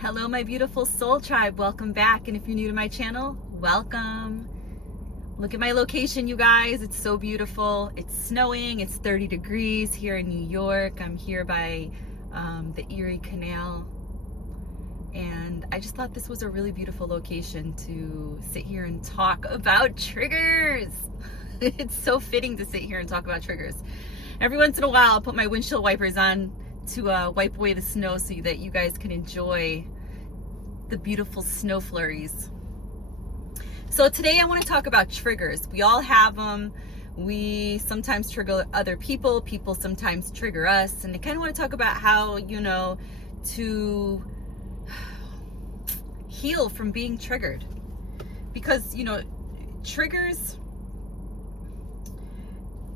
Hello, my beautiful soul tribe. Welcome back. And if you're new to my channel, welcome. Look at my location, you guys. It's so beautiful. It's snowing. It's 30 degrees here in New York. I'm here by the Erie Canal. And I just thought this was a really beautiful location to sit here and talk about triggers. It's so fitting to sit here and talk about triggers. Every once in a while, I'll put my windshield wipers on to wipe away the snow so that you guys can enjoy the beautiful snow flurries. So today I want to talk about triggers. We all have them. We sometimes trigger other people. People sometimes trigger us. And I kind of want to talk about how, to heal from being triggered. Because,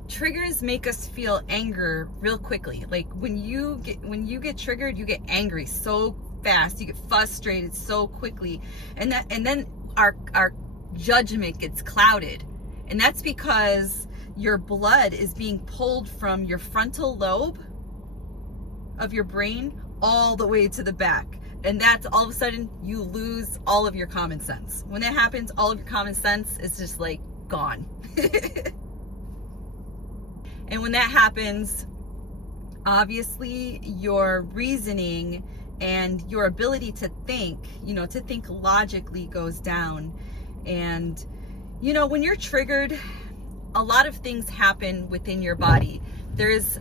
triggers make us feel anger real quickly. Like when you get triggered, you get angry so fast, you get frustrated so quickly, and then our judgment gets clouded. And that's because your blood is being pulled from your frontal lobe of your brain all the way to the back. And that's all of a sudden you lose all of your common sense. When that happens, all of your common sense is just like gone. And when that happens, obviously your reasoning and your ability to think logically goes down. And, when you're triggered, a lot of things happen within your body. There's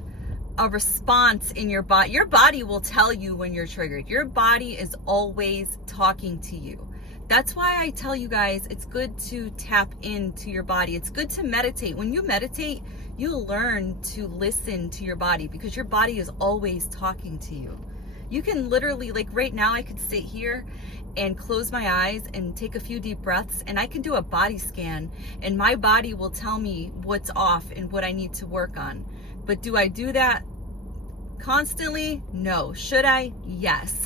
a response in your body. Your body will tell you when you're triggered. Your body is always talking to you. That's why I tell you guys, it's good to tap into your body. It's good to meditate. When you meditate, you learn to listen to your body because your body is always talking to you. You can literally, like right now, I could sit here and close my eyes and take a few deep breaths, and I can do a body scan, and my body will tell me what's off and what I need to work on. But do I do that constantly? No. Should I? Yes.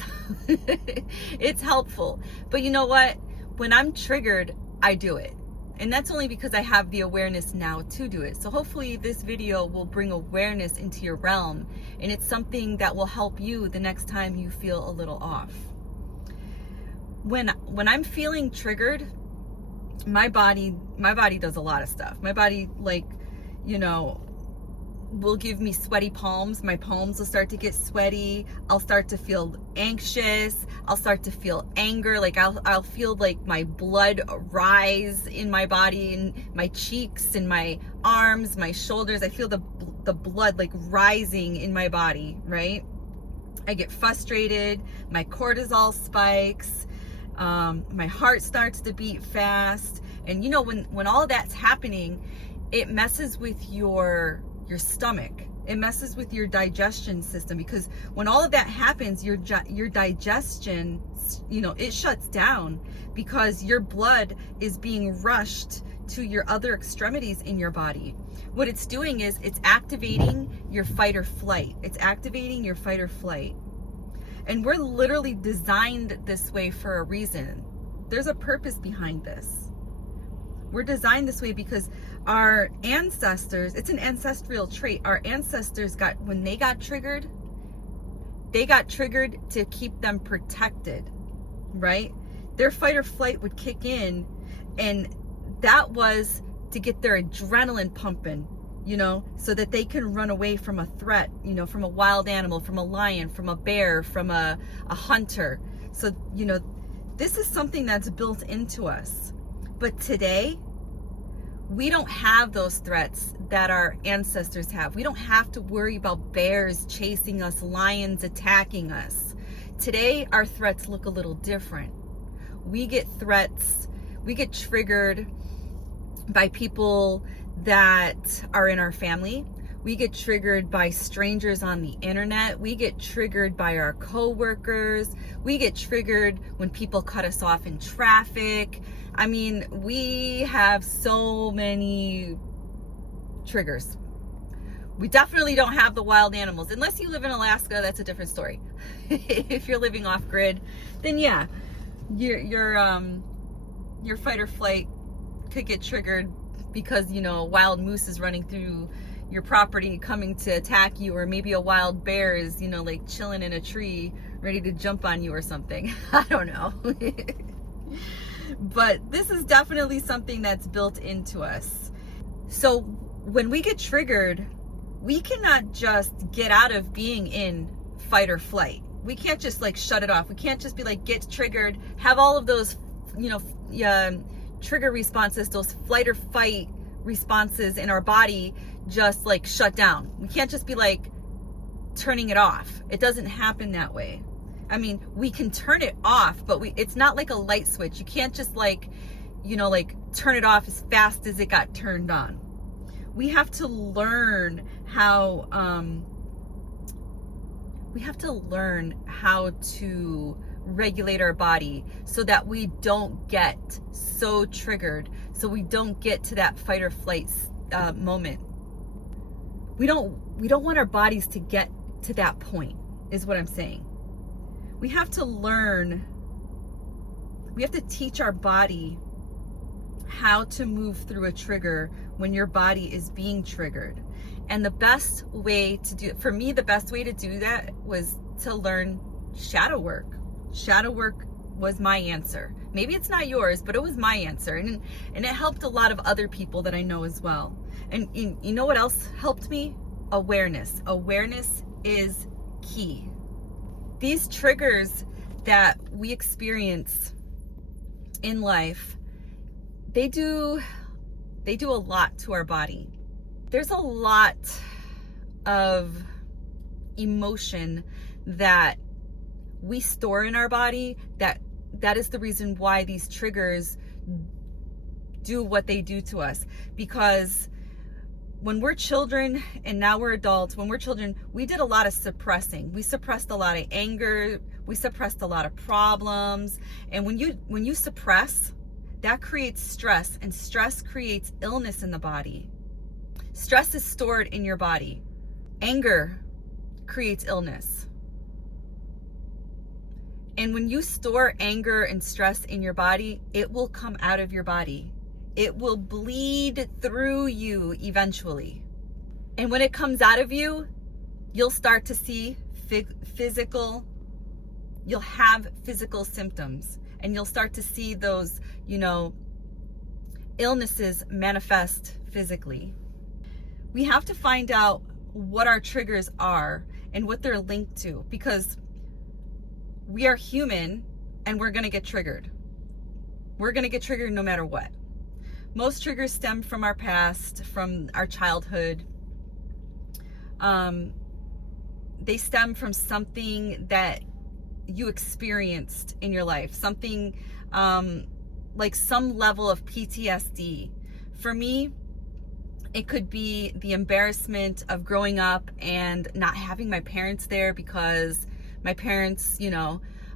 It's helpful. But you know what? When I'm triggered, I do it. And that's only because I have the awareness now to do it. So hopefully this video will bring awareness into your realm, and it's something that will help you the next time you feel a little off. When I'm feeling triggered, my body does a lot of stuff. My body, will give me sweaty palms. My palms will start to get sweaty. I'll start to feel anxious. I'll start to feel anger. Like I'll feel like my blood rise in my body, in my cheeks, in my arms, my shoulders. I feel the blood like rising in my body, right? I get frustrated. My cortisol spikes. My heart starts to beat fast. And when all of that's happening, it messes with your stomach. It messes with your digestion system, because when all of that happens, your digestion, it shuts down because your blood is being rushed to your other extremities in your body. What it's doing is it's activating your fight or flight. It's activating your fight or flight. And we're literally designed this way for a reason. There's a purpose behind this. We're designed this way because our ancestors, it's an ancestral trait. Our ancestors when they got triggered to keep them protected, right? Their fight or flight would kick in, and that was to get their adrenaline pumping, so that they can run away from a threat, from a wild animal, from a lion, from a bear, from a hunter. So, this is something that's built into us. But today, we don't have those threats that our ancestors have. We don't have to worry about bears chasing us, lions attacking us. Today, our threats look a little different. We get triggered by people that are in our family. We get triggered by strangers on the internet. We get triggered by our coworkers. We get triggered when people cut us off in traffic. I mean, we have so many triggers. We definitely don't have the wild animals. Unless you live in Alaska, that's a different story. If you're living off grid, then yeah, your fight or flight could get triggered because, a wild moose is running through your property coming to attack you, or maybe a wild bear is, like chilling in a tree ready to jump on you or something. I don't know. But this is definitely something that's built into us. So when we get triggered, we cannot just get out of being in fight or flight. We can't just like shut it off. We can't just be like, get triggered, have all of those, trigger responses, those flight or fight responses in our body just like shut down. We can't just be like turning it off. It doesn't happen that way. I mean, we can turn it off, but it's not like a light switch. You can't just like turn it off as fast as it got turned on. We have to learn how to regulate our body so that we don't get so triggered, so we don't get to that fight or flight moment. We don't want our bodies to get to that point, is what I'm saying. We have to teach our body how to move through a trigger when your body is being triggered. And the best way to do that was to learn shadow work. Shadow work was my answer. Maybe it's not yours, but it was my answer. And it helped a lot of other people that I know as well. And you know what else helped me? Awareness. Awareness is key. These triggers that we experience in life, they do a lot to our body. There's a lot of emotion that we store in our body that is the reason why these triggers do what they do to us. Because when we're children and now we're adults, when we're children, we did a lot of suppressing. We suppressed a lot of anger. We suppressed a lot of problems. And when you suppress, that creates stress, and stress creates illness in the body. Stress is stored in your body. Anger creates illness. And when you store anger and stress in your body, it will come out of your body. It will bleed through you eventually. And when it comes out of you, you'll start to see you'll have physical symptoms, and you'll start to see those, illnesses manifest physically. We have to find out what our triggers are and what they're linked to, because we are human and we're going to get triggered. We're going to get triggered no matter what. Most triggers stem from our past, from our childhood. They stem from something that you experienced in your life, something like some level of PTSD. For me, it could be the embarrassment of growing up and not having my parents there, because my parents, when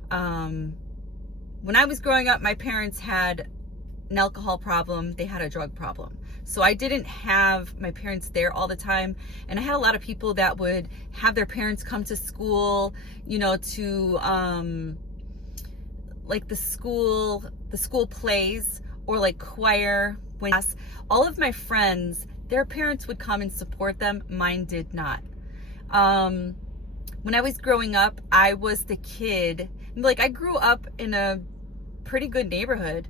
I was growing up, my parents had an alcohol problem, they had a drug problem. So I didn't have my parents there all the time. And I had a lot of people that would have their parents come to school, to like the school plays, or like choir. All of my friends, their parents would come and support them. Mine did not. When I was growing up, I was the kid. Like, I grew up in a pretty good neighborhood.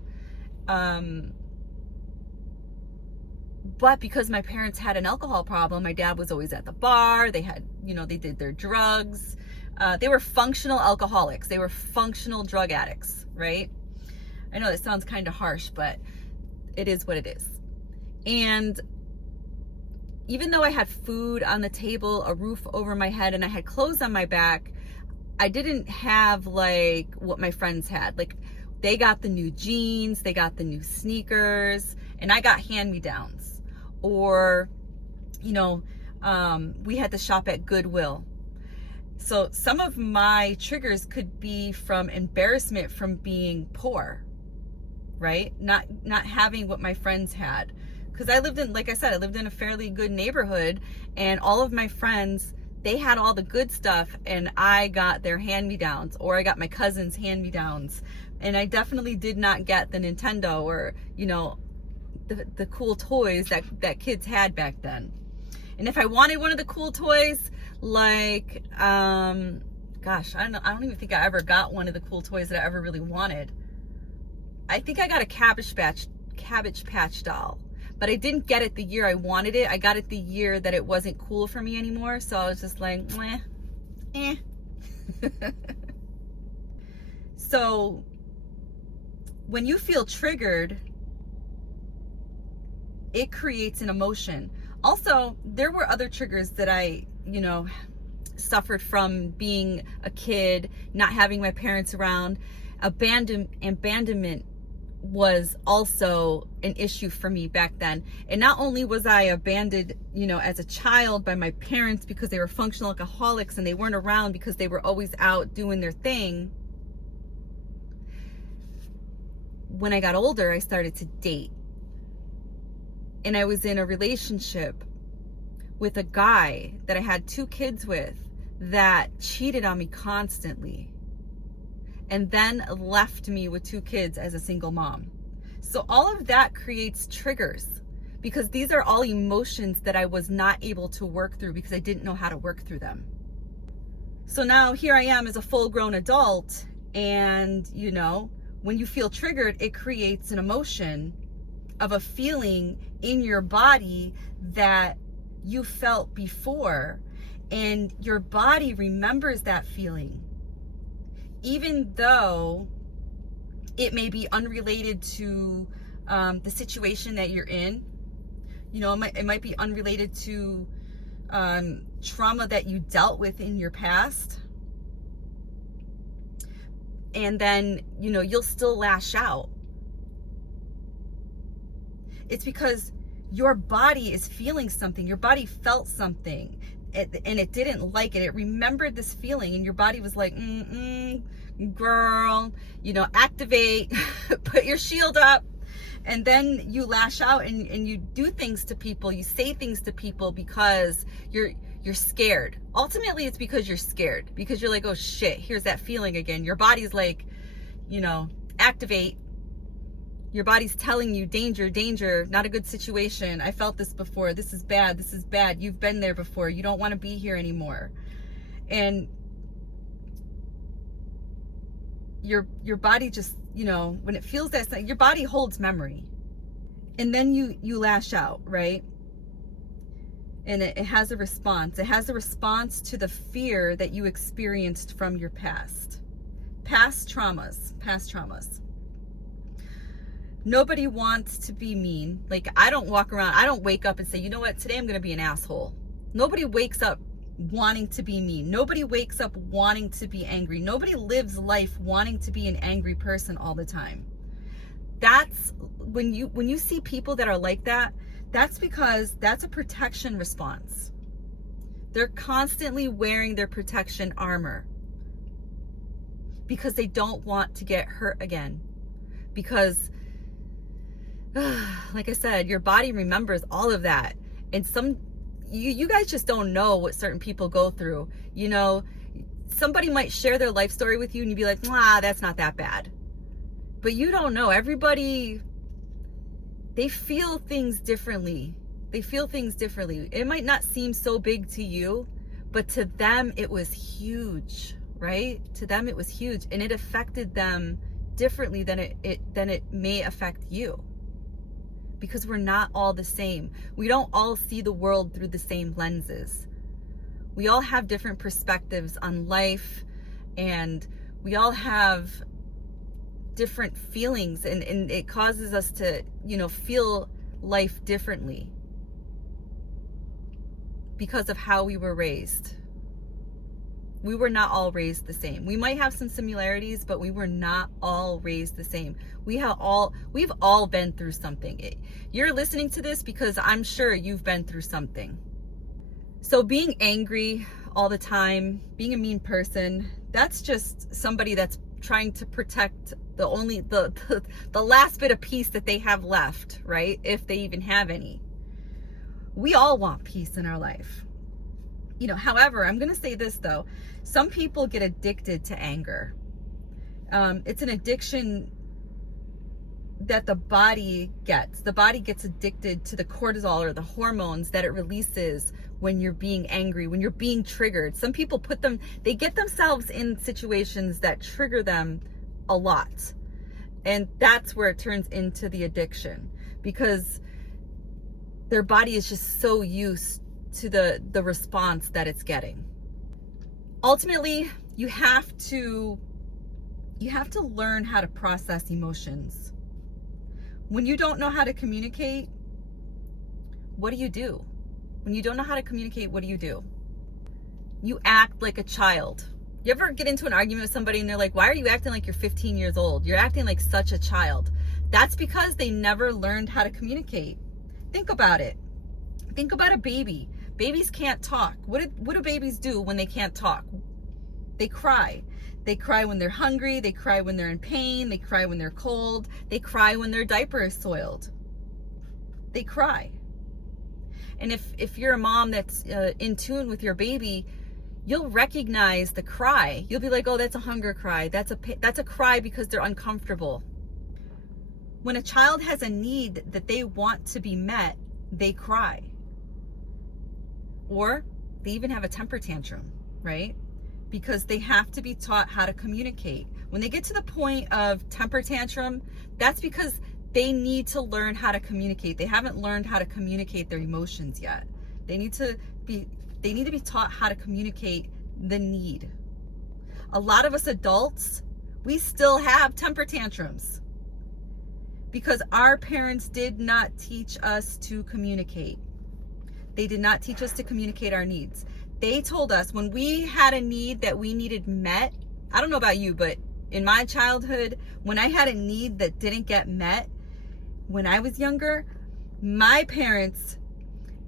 But because my parents had an alcohol problem, my dad was always at the bar. They had, they did their drugs. They were functional alcoholics. They were functional drug addicts, right? I know that sounds kind of harsh, but it is what it is. And even though I had food on the table, a roof over my head, and I had clothes on my back, I didn't have like what my friends had. Like, they got the new jeans, they got the new sneakers, and I got hand-me-downs. Or, we had to shop at Goodwill. So some of my triggers could be from embarrassment from being poor, right? Not having what my friends had. Because I lived in, like I said, I lived in a fairly good neighborhood, and all of my friends, they had all the good stuff, and I got their hand-me-downs, or I got my cousin's hand-me-downs. And I definitely did not get the Nintendo or, the cool toys that kids had back then. And if I wanted one of the cool toys, like, I gosh, I don't even think I ever got one of the cool toys that I ever really wanted. I think I got a Cabbage Patch doll, but I didn't get it the year I wanted it. I got it the year that it wasn't cool for me anymore. So I was just like, eh. So when you feel triggered, it creates an emotion. Also, there were other triggers that I, suffered from being a kid, not having my parents around. Abandonment was also an issue for me back then. And not only was I abandoned, as a child by my parents because they were functional alcoholics and they weren't around because they were always out doing their thing. When I got older, I started to date. And I was in a relationship with a guy that I had 2 kids with that cheated on me constantly. And then left me with 2 kids as a single mom. So all of that creates triggers, because these are all emotions that I was not able to work through because I didn't know how to work through them. So now here I am as a full-grown adult, and when you feel triggered, it creates an emotion of a feeling in your body that you felt before, and your body remembers that feeling. Even though it may be unrelated to the situation that you're in, it might be unrelated to trauma that you dealt with in your past. And then, you'll still lash out. It's because your body is feeling something. Your body felt something. And it didn't like it. It remembered this feeling, and your body was like, girl, activate, put your shield up. And then you lash out and you do things to people, you say things to people because you're scared. Ultimately, it's because you're scared, because you're like, oh shit, here's that feeling again. Your body's like, activate. Your body's telling you, danger, danger, not a good situation. I felt this before. This is bad. This is bad. You've been there before. You don't want to be here anymore. And your body just, when it feels that, your body holds memory. And then you lash out, right? And it has a response. It has a response to the fear that you experienced from your past. Past traumas. Nobody wants to be mean. Like, I don't wake up and say, you know what, today I'm going to be an asshole. Nobody wakes up wanting to be mean. Nobody wakes up wanting to be angry. Nobody lives life wanting to be an angry person all the time. That's when you see people that are like that, that's because that's a protection response. They're constantly wearing their protection armor because they don't want to get hurt again. Because like I said, your body remembers all of that. And you guys just don't know what certain people go through. Somebody might share their life story with you and you'd be like, that's not that bad. But you don't know. Everybody, they feel things differently. It might not seem so big to you, but to them it was huge, right? To them it was huge, and it affected them differently than it may affect you. Because we're not all the same. We don't all see the world through the same lenses. We all have different perspectives on life, and we all have different feelings, and it causes us to, feel life differently because of how we were raised. We were not all raised the same. We might have some similarities, but we were not all raised the same. We've all been through something. You're listening to this because I'm sure you've been through something. So being angry all the time, being a mean person, that's just somebody that's trying to protect the last bit of peace that they have left, right? If they even have any. We all want peace in our life. However, I'm going to say this though. Some people get addicted to anger. It's an addiction that the body gets. The body gets addicted to the cortisol or the hormones that it releases when you're being angry, when you're being triggered. Some people they get themselves in situations that trigger them a lot. And that's where it turns into the addiction, because their body is just so used to the response that it's getting. Ultimately, you have to learn how to process emotions. When you don't know how to communicate, what do? When you don't know how to communicate, what do? You act like a child. You ever get into an argument with somebody and they're like, why are you acting like you're 15 years old? You're acting like such a child. That's because they never learned how to communicate. Think about it. Think about a baby. Babies can't talk. What do babies do when they can't talk? They cry. They cry when they're hungry. They cry when they're in pain. They cry when they're cold. They cry when their diaper is soiled. They cry. And if you're a mom that's in tune with your baby, you'll recognize the cry. You'll be like, oh, that's a hunger cry. That's a cry because they're uncomfortable. When a child has a need that they want to be met, they cry. Or they even have a temper tantrum, right? Because they have to be taught how to communicate. When they get to the point of temper tantrum, that's because they need to learn how to communicate. They haven't learned how to communicate their emotions yet. They need to be taught how to communicate the need. A lot of us adults, we still have temper tantrums because our parents did not teach us to communicate. They did not teach us to communicate our needs. They told us when we had a need that we needed met. I don't know about you, but in my childhood, when I had a need that didn't get met when I was younger, my parents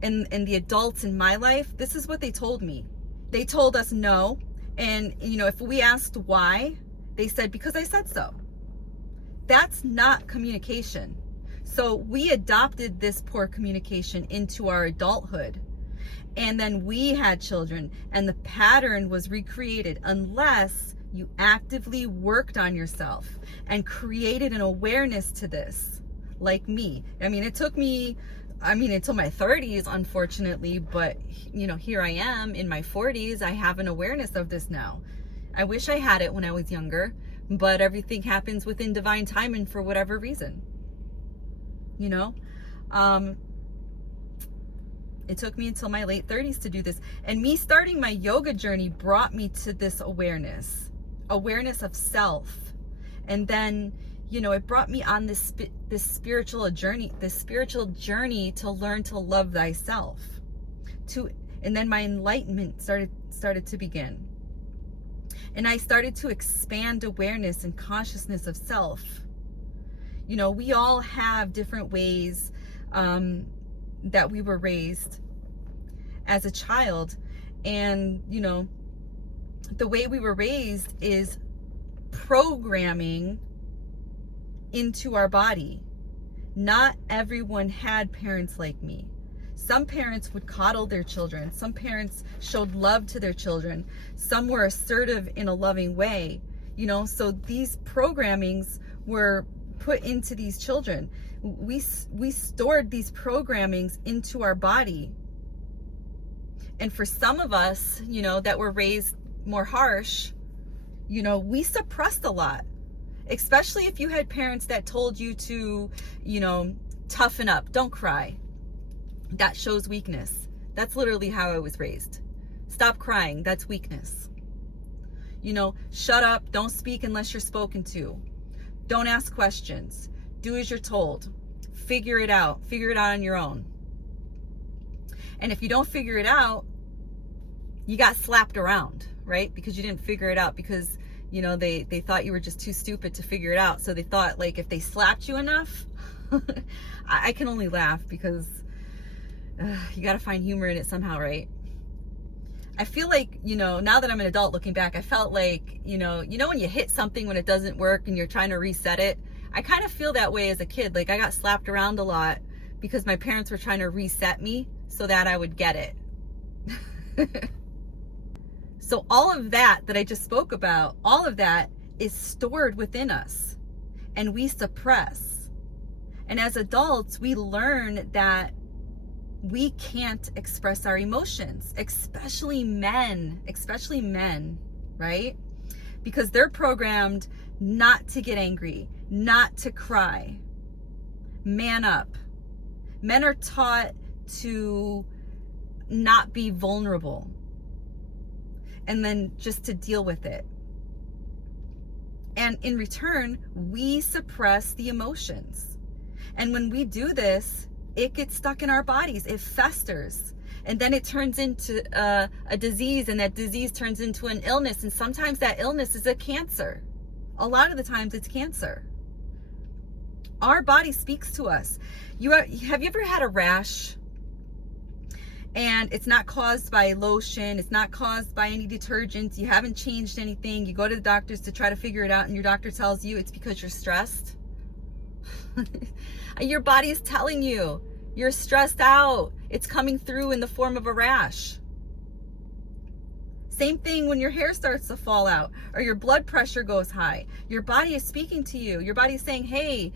and the adults in my life, this is what they told me. They told us no. And, if we asked why, they said, because I said so. That's not communication. So we adopted this poor communication into our adulthood. And then we had children, and the pattern was recreated unless you actively worked on yourself and created an awareness to this, like me. It took me, until my 30s, unfortunately, but here I am in my 40s. I have an awareness of this now. I wish I had it when I was younger, but everything happens within divine time and for whatever reason. It took me until my late 30s to do this. And me starting my yoga journey brought me to this awareness of self. And then, it brought me on this spiritual journey to learn to love thyself. And then my enlightenment started to begin. And I started to expand awareness and consciousness of self. We all have different ways that we were raised as a child. And, the way we were raised is programming into our body. Not everyone had parents like me. Some parents would coddle their children. Some parents showed love to their children. Some were assertive in a loving way. So these programmings were put into these children. We stored these programmings into our body. And for some of us, that were raised more harsh, we suppressed a lot. Especially if you had parents that told you to, toughen up, don't cry. That shows weakness. That's literally how I was raised. Stop crying, that's weakness. Shut up, don't speak unless you're spoken to. Don't ask questions. Do as you're told. Figure it out on your own. And if you don't figure it out, you got slapped around, right? Because you didn't figure it out, because they thought you were just too stupid to figure it out. So they thought, like, if they slapped you enough, I can only laugh because you got to find humor in it somehow, right? I feel like, now that I'm an adult looking back, I felt like, when you hit something when it doesn't work and you're trying to reset it, I kind of feel that way as a kid. Like, I got slapped around a lot because my parents were trying to reset me so that I would get it. So all of that I just spoke about, all of that is stored within us and we suppress. And as adults, we learn that we can't express our emotions, especially men, right? Because they're programmed not to get angry, not to cry. Man up. Men are taught to not be vulnerable and then just to deal with it. And in return, we suppress the emotions. And when we do this, it gets stuck in our bodies. It festers. And then it turns into a disease, and that disease turns into an illness. And sometimes that illness is a cancer. A lot of the times it's cancer. Our body speaks to us. Have you ever had a rash? And it's not caused by lotion. It's not caused by any detergents. You haven't changed anything. You go to the doctors to try to figure it out, and your doctor tells you it's because you're stressed. Your body is telling you you're stressed out. It's coming through in the form of a rash. Same thing when your hair starts to fall out or your blood pressure goes high. Your body is speaking to you. Your body is saying, hey,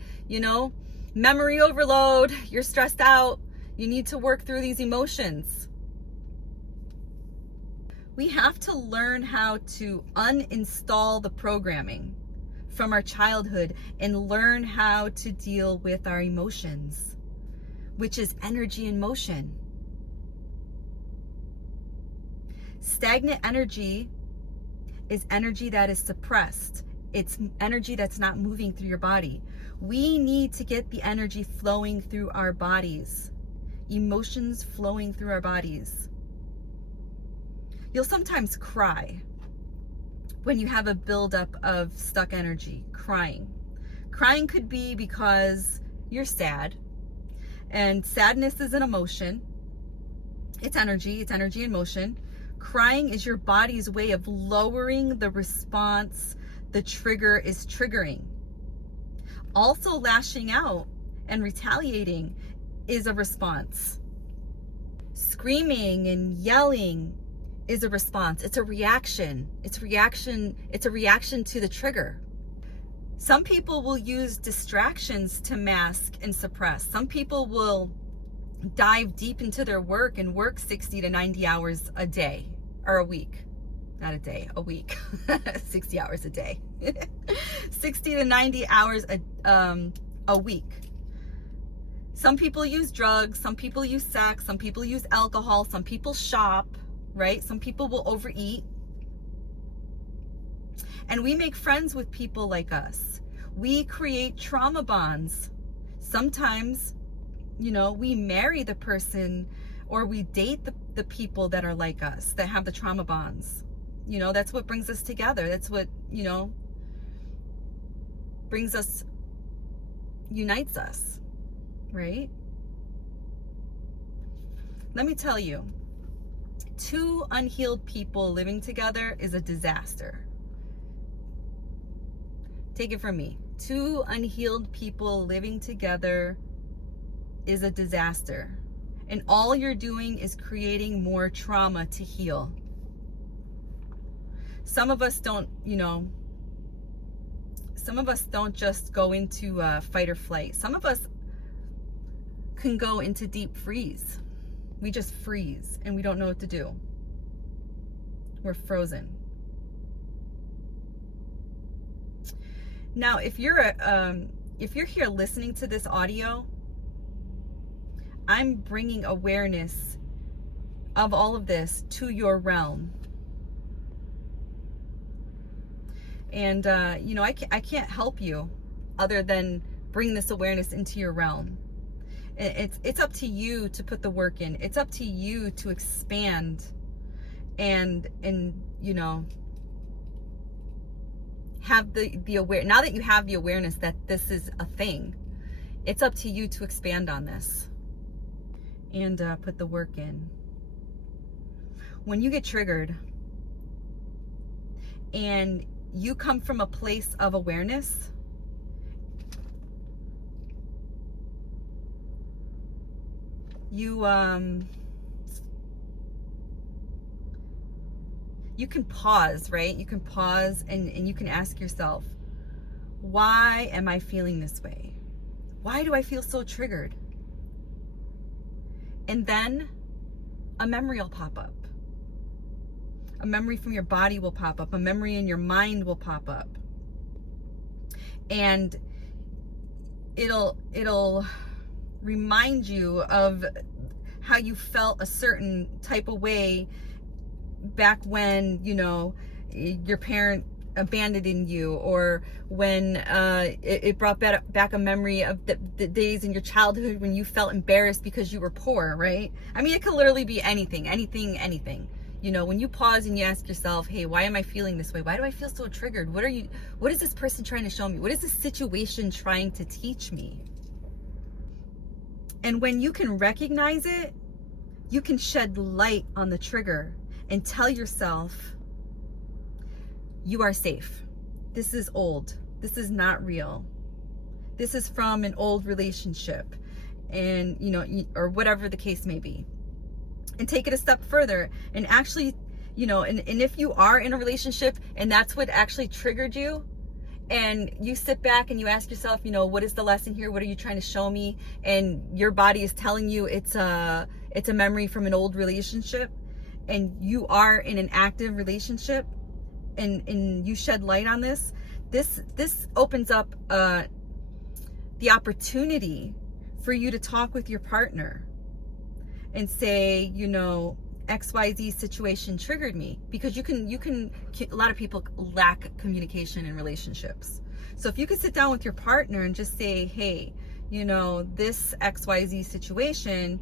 memory overload. You're stressed out. You need to work through these emotions. We have to learn how to uninstall the programming from our childhood and learn how to deal with our emotions, which is energy in motion. Stagnant energy is energy that is suppressed. It's energy that's not moving through your body. We need to get the energy flowing through our bodies. Emotions flowing through our bodies. You'll sometimes cry when you have a buildup of stuck energy, crying. Crying could be because you're sad, and sadness is an emotion. It's energy in motion. Crying is your body's way of lowering the response the trigger is triggering. Also, lashing out and retaliating is a response. Screaming and yelling is a response. It's a reaction. It's a reaction to the trigger. Some people will use distractions to mask and suppress. Some people will dive deep into their work and work 60 to 90 hours a day or a week. Not a day, a week. 60 hours a day. 60 to 90 hours a week. Some people use drugs, some people use sex, some people use alcohol, some people shop, right? Some people will overeat. And we make friends with people like us. We create trauma bonds. Sometimes, we marry the person or we date the people that are like us, that have the trauma bonds. That's what brings us together. That's what, brings us, unites us, right? Let me tell you, 2 unhealed people living together is a disaster. Take it from me. 2 unhealed people living together is a disaster. And all you're doing is creating more trauma to heal. Some of us don't just go into fight or flight. Some of us can go into deep freeze. We just freeze and we don't know what to do. We're frozen. Now, if you're here listening to this audio, I'm bringing awareness of all of this to your realm. And, I can't help you other than bring this awareness into your realm. It's up to you to put the work in. It's up to you to expand and have the aware. Now that you have the awareness that this is a thing, it's up to you to expand on this and put the work in. When you get triggered and you come from a place of awareness, you can pause, right? You can pause and you can ask yourself, why am I feeling this way? Why do I feel so triggered? And then a memory will pop up. A memory from your body will pop up. A memory in your mind will pop up. And it'll remind you of how you felt a certain type of way back when, you know, your parent abandoned you, or when it brought back a memory of the days in your childhood when you felt embarrassed because you were poor, right? I mean, it could literally be anything. You know, when you pause and you ask yourself, hey, why am I feeling this way? Why do I feel so triggered? What is this person trying to show me? What is this situation trying to teach me? And when you can recognize it, you can shed light on the trigger and tell yourself, you are safe. This is old. This is not real. This is from an old relationship, and, you know, or whatever the case may be. And take it a step further and actually, you know, and if you are in a relationship and that's what actually triggered you, and you sit back and you ask yourself, you know, what is the lesson here? What are you trying to show me? And your body is telling you it's a memory from an old relationship, and you are in an active relationship, and you shed light on this opens up the opportunity for you to talk with your partner and say, you know, XYZ situation triggered me. Because you can a lot of people lack communication in relationships. So if you could sit down with your partner and just say, hey, you know, this XYZ situation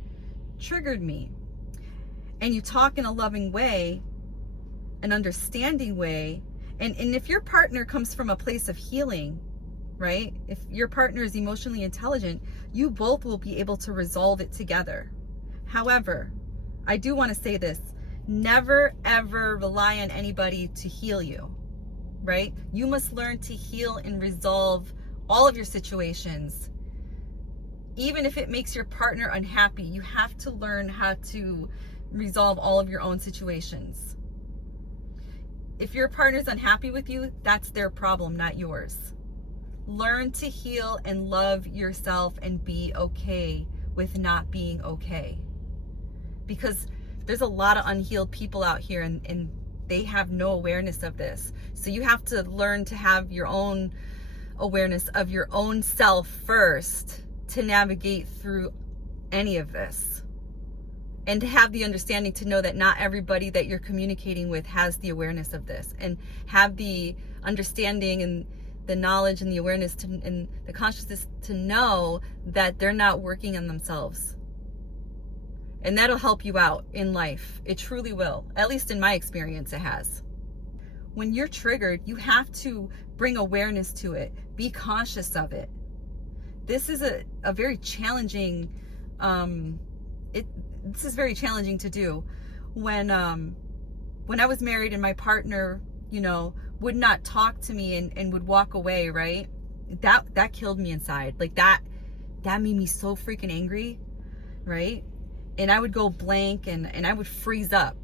triggered me, and you talk in a loving way, an understanding way, and if your partner comes from a place of healing, right? If your partner is emotionally intelligent, you both will be able to resolve it together. However, I do want to say this: never ever rely on anybody to heal you, right? You must learn to heal and resolve all of your situations. Even if it makes your partner unhappy, you have to learn how to resolve all of your own situations. If your partner's unhappy with you, that's their problem, not yours. Learn to heal and love yourself and be okay with not being okay. Because there's a lot of unhealed people out here, and they have no awareness of this. So you have to learn to have your own awareness of your own self first to navigate through any of this. And to have the understanding to know that not everybody that you're communicating with has the awareness of this, and have the understanding and the knowledge and the awareness and the consciousness to know that they're not working on themselves. And that'll help you out in life. It truly will. At least in my experience, it has. When you're triggered, you have to bring awareness to it. Be conscious of it. This is a very challenging, this is very challenging to do. When I was married and my partner, you know, would not talk to me and would walk away, right? That killed me inside. Like that made me so freaking angry, right? And I would go blank and I would freeze up.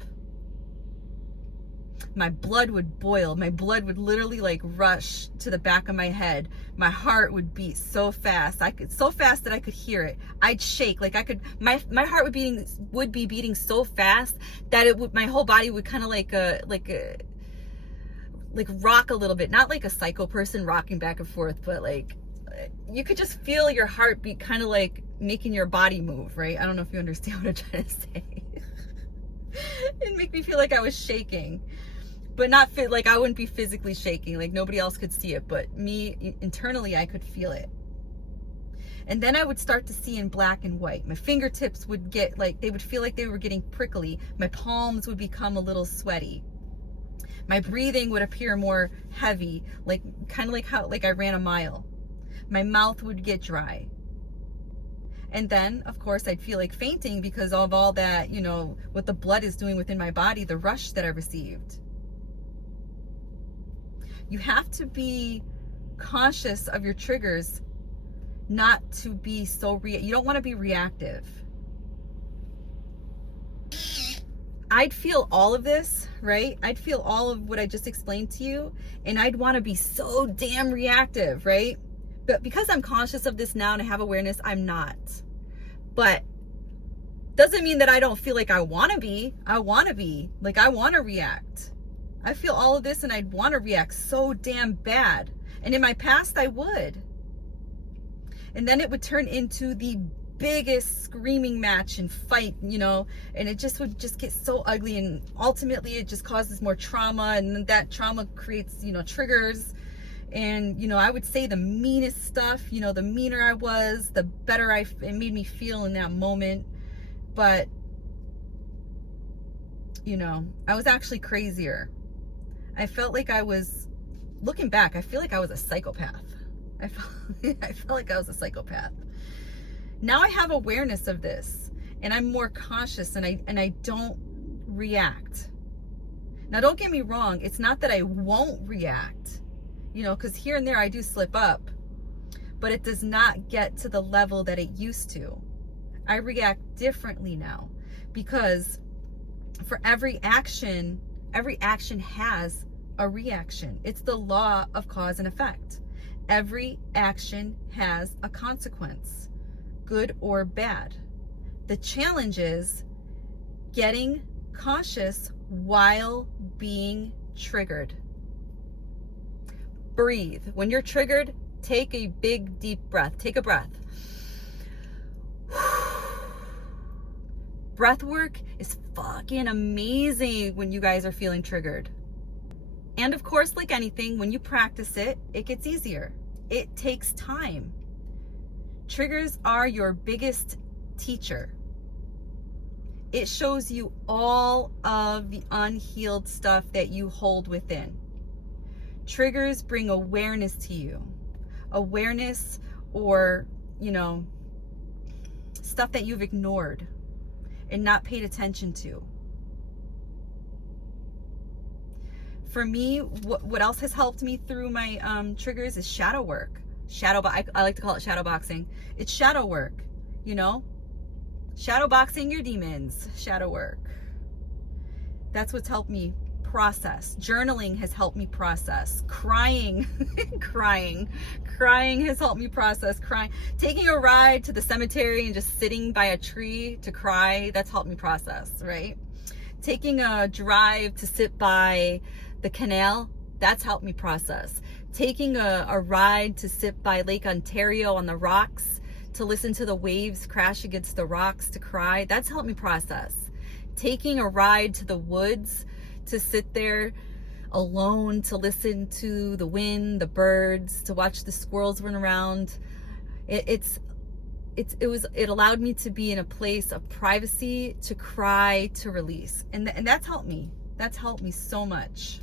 My blood would boil. My blood would literally like rush to the back of my head. My heart would beat so fast. So fast that I could hear it. I'd shake. Like my heart would be beating so fast that my whole body would kind of like rock a little bit. Not like a psycho person rocking back and forth, but like you could just feel your heartbeat kind of like making your body move, right? I don't know if you understand what I'm trying to say. It made me feel like I was shaking, but not like I wouldn't be physically shaking, like nobody else could see it, but me internally I could feel it. And then I would start to see in black and white. My fingertips would get like, they would feel like they were getting prickly. My palms would become a little sweaty. My breathing would appear more heavy, like kind of like how like I ran a mile. My mouth would get dry. And then, of course, I'd feel like fainting because of all that, you know, what the blood is doing within my body, the rush that I received. You have to be conscious of your triggers, not to be so you don't want to be reactive. I'd feel all of this, right? I'd feel all of what I just explained to you, and I'd want to be so damn reactive, right? But because I'm conscious of this now and I have awareness, I'm not. But Doesn't mean that I don't feel like I want to be. I want to be. Like, I want to react. I feel all of this and I'd want to react so damn bad. And in my past, I would. And then it would turn into the biggest screaming match and fight, you know, and it just would just get so ugly, and ultimately it just causes more trauma, and that trauma creates, you know, triggers. And, you know, I would say the meanest stuff, you know, the meaner I was, the better it made me feel in that moment. But, you know, I was actually crazier. I felt like I was, looking back, I feel like I was a psychopath. I felt like I was a psychopath. Now I have awareness of this, and I'm more cautious, and I don't react. Now, don't get me wrong. It's not that I won't react, you know, because here and there I do slip up, but it does not get to the level that it used to. I react differently now, because for every action has a reaction. It's the law of cause and effect. Every action has a consequence, good or bad. The challenge is getting cautious while being triggered. Breathe. When you're triggered, take a big, deep breath. Take a breath. Breath work is fucking amazing when you guys are feeling triggered. And of course, like anything, when you practice it, it gets easier. It takes time. Triggers are your biggest teacher. It shows you all of the unhealed stuff that you hold within. Triggers bring awareness to you. Awareness, or, you know, stuff that you've ignored and not paid attention to. For me, what else has helped me through my triggers is shadow work. I like to call it shadow boxing. It's shadow work, you know? Shadow boxing your demons, shadow work. That's what's helped me process. Journaling has helped me process. Crying has helped me process. Taking a ride to the cemetery and just sitting by a tree to cry, that's helped me process, right? Taking a drive to sit by the canal, that's helped me process. Taking a ride to sit by Lake Ontario on the rocks to listen to the waves crash against the rocks to cry, that's helped me process. Taking a ride to the woods to sit there alone to listen to the wind, the birds, to watch the squirrels run around, it allowed me to be in a place of privacy, to cry, to release, and that's helped me. That's helped me so much.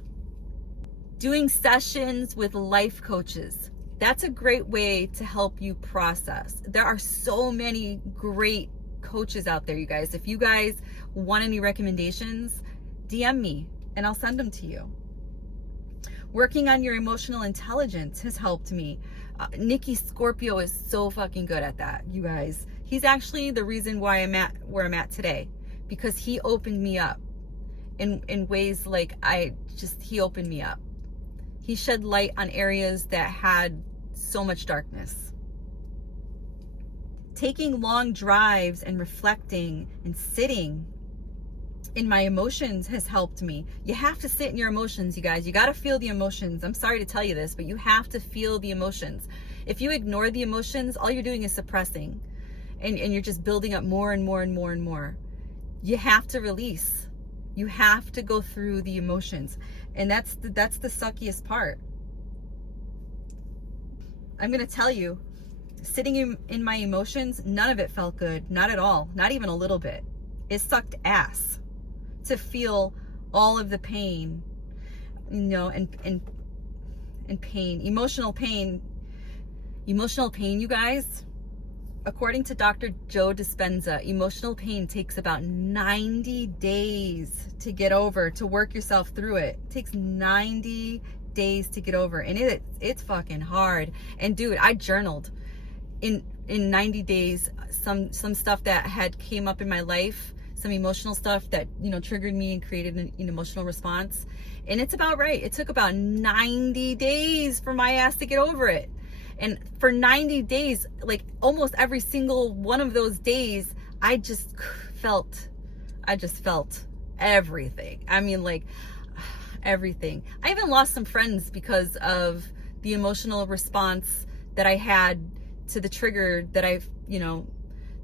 Doing sessions with life coaches, that's a great way to help you process. There are so many great coaches out there, you guys. If you guys want any recommendations, DM me and I'll send them to you. Working on your emotional intelligence has helped me. Nikki Scorpio is so fucking good at that, you guys. He's actually the reason why I'm at where I'm at today, because he opened me up in ways like he opened me up. He shed light on areas that had so much darkness. Taking long drives and reflecting and sitting in my emotions has helped me. You have to sit in your emotions, you guys. You got to feel the emotions. I'm sorry to tell you this, but you have to feel the emotions. If you ignore the emotions, all you're doing is suppressing, and you're just building up more and more and more and more. You have to release. You have to go through the emotions. And that's the suckiest part. I'm going to tell you, sitting in my emotions, none of it felt good. Not at all. Not even a little bit. It sucked ass to feel all of the pain, you know, and pain, emotional pain, you guys. According to Dr. Joe Dispenza, emotional pain takes about 90 days to get over, to work yourself through it. It takes 90 days to get over, and it's fucking hard. And dude, I journaled in 90 days some stuff that had came up in my life, some emotional stuff that, you know, triggered me and created an emotional response. And it's about right. It took about 90 days for my ass to get over it. And for 90 days, like almost every single one of those days, I just I just felt everything. I mean, like, everything. I even lost some friends because of the emotional response that I had to the trigger that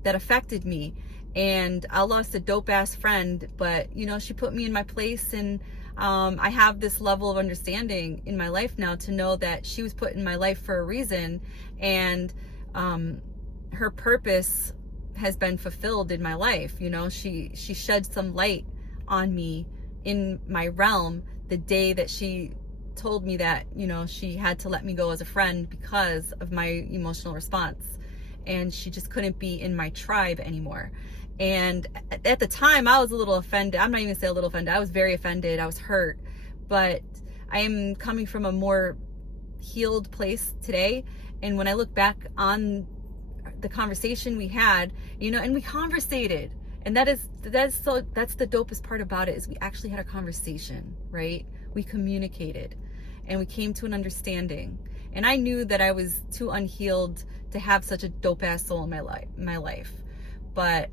that affected me. And I lost a dope ass friend, but she put me in my place, and I have this level of understanding in my life now to know that she was put in my life for a reason, and her purpose has been fulfilled in my life. She shed some light on me in my realm the day that she told me that she had to let me go as a friend because of my emotional response, and she just couldn't be in my tribe anymore. And at the time, I was a little offended. I'm not even gonna say a little offended. I was very offended. I was hurt. But I am coming from a more healed place today. And when I look back on the conversation we had, and we conversated, and that's the dopest part about it, is we actually had a conversation, right? We communicated, and we came to an understanding. And I knew that I was too unhealed to have such a dope ass soul in my life. But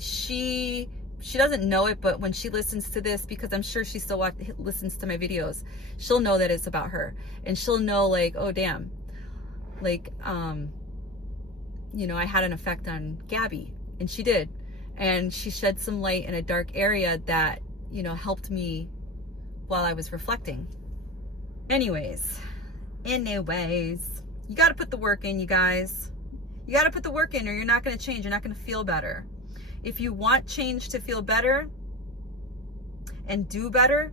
she doesn't know it, but when she listens to this, because I'm sure she still listens to my videos, she'll know that it's about her, and she'll know, like, oh damn, like I had an effect on Gabby, and she did, and she shed some light in a dark area that helped me while I was reflecting. Anyways, you got to put the work in, you guys. You got to put the work in, or you're not going to change. You're not going to feel better. If you want change to feel better and do better,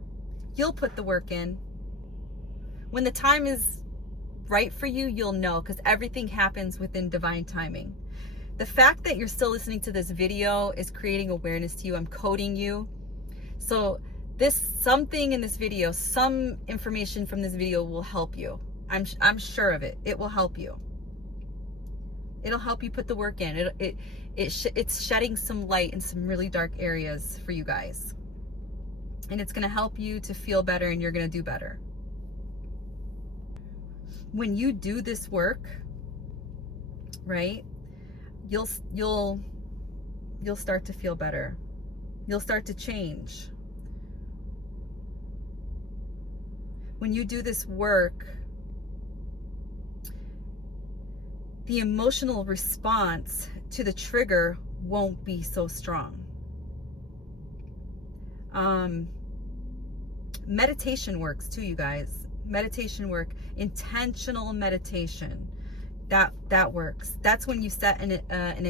you'll put the work in. When the time is right for you, you'll know, because everything happens within divine timing. The fact that you're still listening to this video is creating awareness to you. I'm coding you. So something in this video, some information from this video will help you. I'm sure of it. It will help you. It'll help you put the work in. It's shedding some light in some really dark areas for you guys. And it's going to help you to feel better, and you're going to do better. When you do this work, right, you'll start to feel better. You'll start to change. When you do this work, the emotional response to the trigger won't be so strong. Meditation works too, you guys. Meditation work, intentional meditation, that works. That's when you set an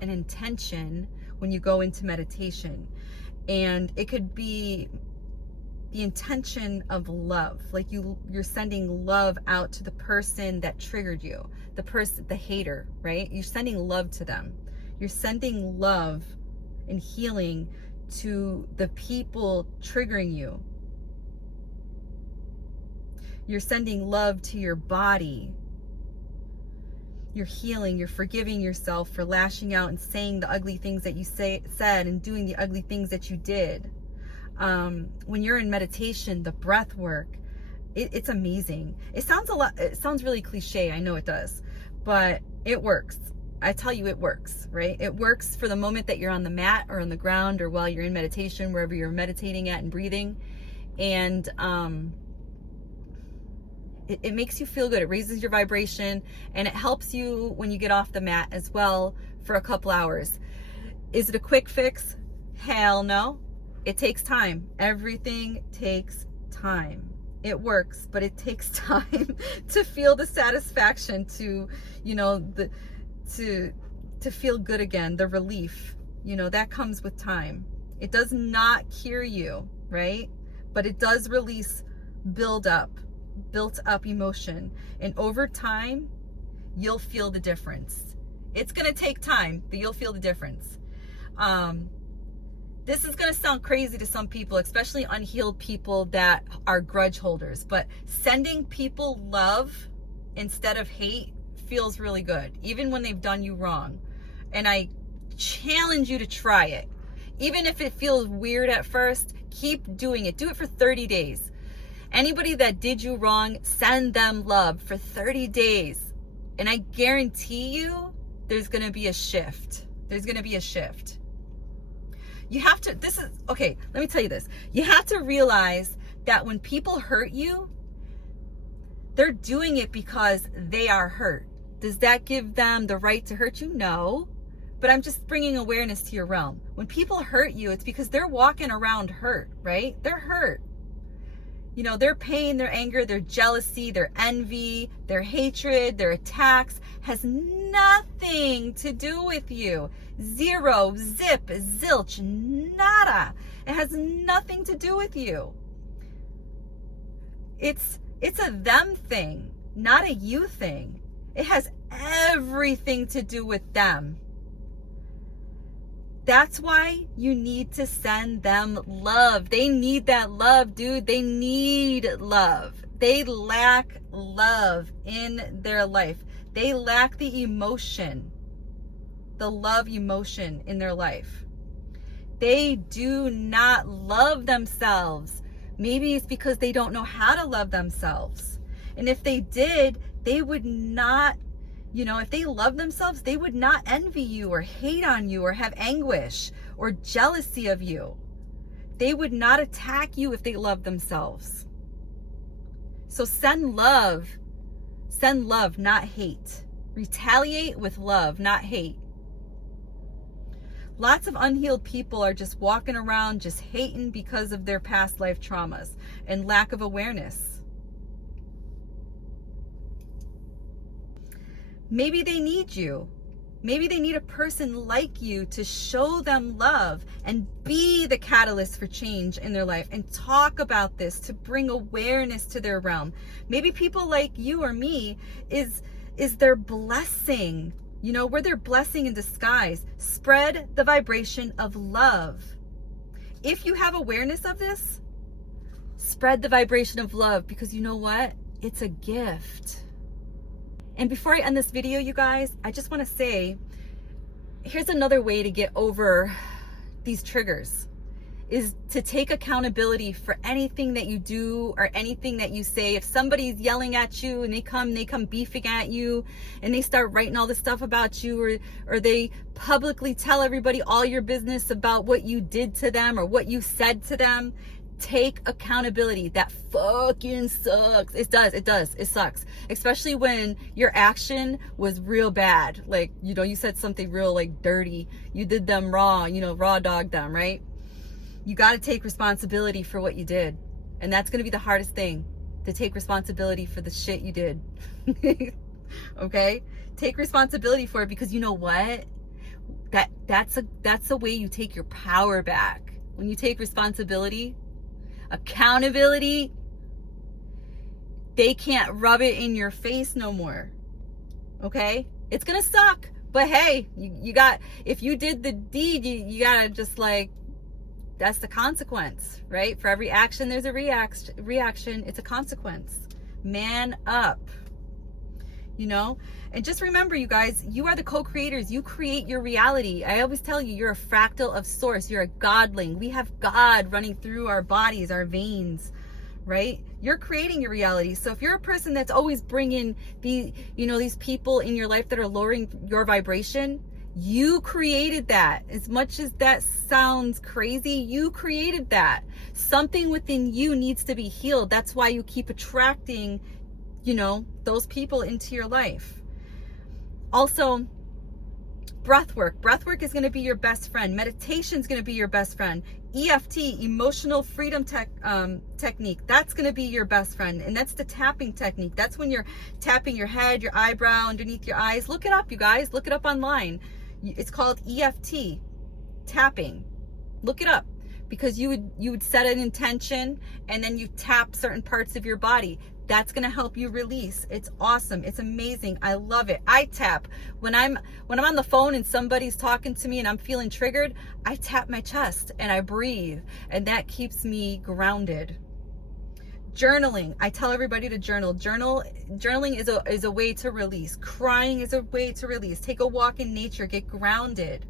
intention when you go into meditation, and it could be the intention of love, like you're sending love out to the person that triggered you, the hater, right? You're sending love to them. You're sending love and healing to the people triggering you. You're sending love to your body. You're healing, you're forgiving yourself for lashing out and saying the ugly things that you said and doing the ugly things that you did. When you're in meditation, the breath work, it's amazing. It sounds really cliche. I know it does, but it works. I tell you, it works, right? It works for the moment that you're on the mat or on the ground, or while you're in meditation, wherever you're meditating at and breathing. And, it makes you feel good. It raises your vibration, and it helps you when you get off the mat as well for a couple hours. Is it a quick fix? Hell no. It takes time. Everything takes time. It works, but it takes time to feel the satisfaction, to feel good again, the relief, that comes with time. It does not cure you, right? But it does release built up emotion, and over time you'll feel the difference. It's going to take time, but you'll feel the difference. This is going to sound crazy to some people, especially unhealed people that are grudge holders, but sending people love instead of hate feels really good, even when they've done you wrong. And I challenge you to try it. Even if it feels weird at first, keep doing it. Do it for 30 days. Anybody that did you wrong, send them love for 30 days. And I guarantee you there's going to be a shift. There's going to be a shift. You have to, okay, let me tell you this. You have to realize that when people hurt you, they're doing it because they are hurt. Does that give them the right to hurt you? No. But I'm just bringing awareness to your realm. When people hurt you, it's because they're walking around hurt, right? They're hurt. You know, their pain, their anger, their jealousy, their envy, their hatred, their attacks has nothing to do with you. Zero, zip, zilch, nada. It has nothing to do with you. It's a them thing, not a you thing. It has everything to do with them. That's why you need to send them love. They need that love, dude. They need love. They lack love in their life. They lack the emotion, the love emotion in their life. They do not love themselves. Maybe it's because they don't know how to love themselves. And if they did, they would not, you know, if they love themselves, they would not envy you or hate on you or have anguish or jealousy of you. They would not attack you if they love themselves. So send love, not hate. Retaliate with love, not hate. Lots of unhealed people are just walking around just hating because of their past life traumas and lack of awareness. Maybe they need you. Maybe they need a person like you to show them love and be the catalyst for change in their life and talk about this to bring awareness to their realm. Maybe people like you or me is their blessing. You know, we're their blessing in disguise. Spread the vibration of love. If you have awareness of this, spread the vibration of love, because you know what? It's a gift. And before I end this video, you guys, I just want to say, here's another way to get over these triggers, is to take accountability for anything that you do or anything that you say. If somebody's yelling at you and they come beefing at you and they start writing all this stuff about you, or they publicly tell everybody all your business about what you did to them or what you said to them, take accountability. That fucking sucks. It sucks. Especially when your action was real bad. Like, you know, you said something real like dirty. You did them wrong, you know, raw dog them, right? You got to take responsibility for what you did. And that's going to be the hardest thing, to take responsibility for the shit you did. Okay? Take responsibility for it, because you know what? That's the way you take your power back. When you take responsibility, accountability, they can't rub it in your face no more. Okay? It's going to suck. But hey, you got, if you did the deed, you got to just like, that's the consequence, right? For every action, there's a reaction. It's a consequence. Man up, you know? And just remember, you guys, you are the co-creators. You create your reality. I always tell you, you're a fractal of source. You're a godling. We have God running through our bodies, our veins, right? You're creating your reality. So if you're a person that's always bringing these people in your life that are lowering your vibration, you created that. As much as that sounds crazy, you created that. Something within you needs to be healed. That's why you keep attracting, you know, those people into your life. Also, breath work. Breath work is going to be your best friend. Meditation is going to be your best friend. EFT, emotional freedom technique, that's going to be your best friend. And that's the tapping technique. That's when you're tapping your head, your eyebrow, underneath your eyes. Look it up, you guys. Look it up online. It's called EFT, tapping. Look it up, because you would set an intention and then you tap certain parts of your body. That's going to help you release. It's awesome. It's amazing. I love it. I tap when I'm on the phone and somebody's talking to me and I'm feeling triggered. I tap my chest and I breathe, and that keeps me grounded. Journaling. I tell everybody to journal. Journaling is a way to release. Crying is a way to release. Take a walk in nature. Get grounded.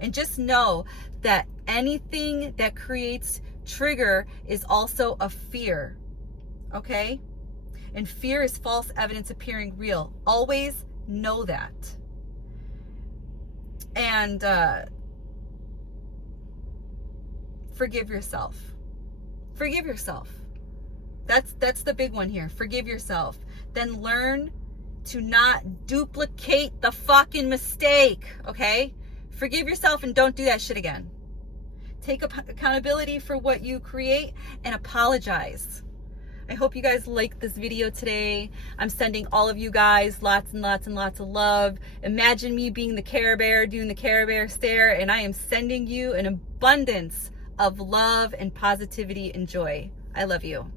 And just know that anything that creates trigger is also a fear. Okay? And fear is false evidence appearing real. Always know that. And forgive yourself. Forgive yourself. That's the big one here. Forgive yourself. Then learn to not duplicate the fucking mistake, okay? Forgive yourself and don't do that shit again. Take accountability for what you create and apologize. I hope you guys liked this video today. I'm sending all of you guys lots and lots and lots of love. Imagine me being the Care Bear, doing the Care Bear stare, and I am sending you an abundance of love and positivity and joy. I love you.